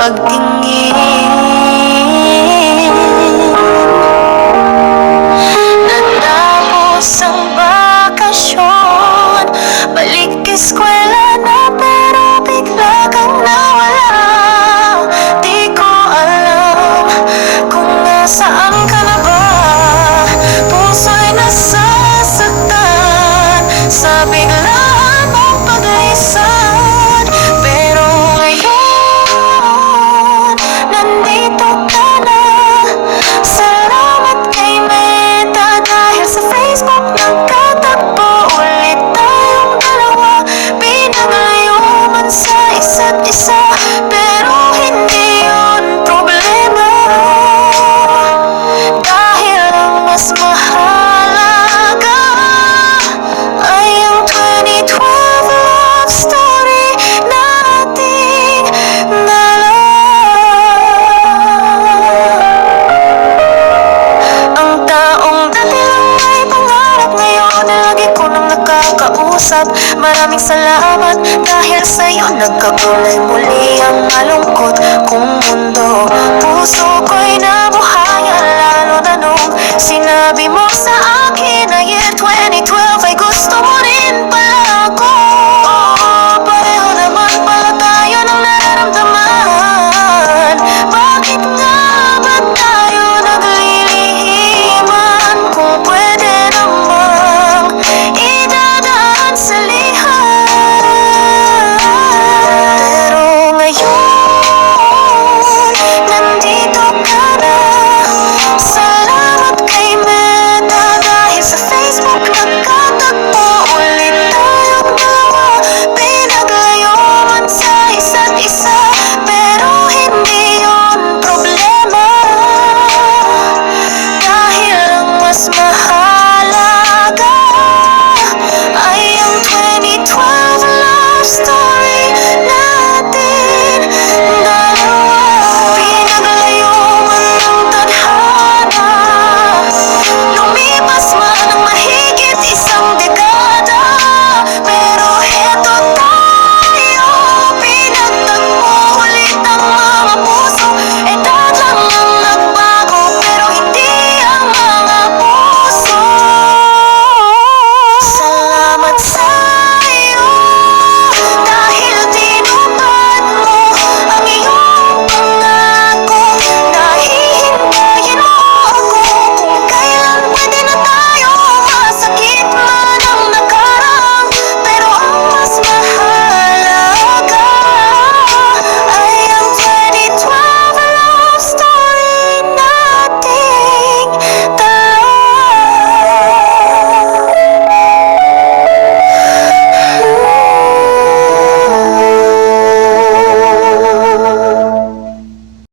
pagtingin. Natapos ang bakasyon, balik eskwela na, pero bigla kang nawala. Di ko alam kung nasaan ka na ba. Puso'y nasasaktan sa biglaan mong paglisan. Pero ngayon, nandito ka na. Salamat kay Meta, dahil sa Facebook nagkatagpo ulit tayong dalawa. Pinaglayo man sa isa't isa, pero hindi yun problema. Dahil ang mas mahalaga ay ang 2012 love story nating dalawa. Ang taong dati lang ay pangarap, ngayon na lagi ko nang nakakausap. Maraming salamat dahil sa'yo nagkakulay muli ang malungkot kong mundo. Puso ko'y na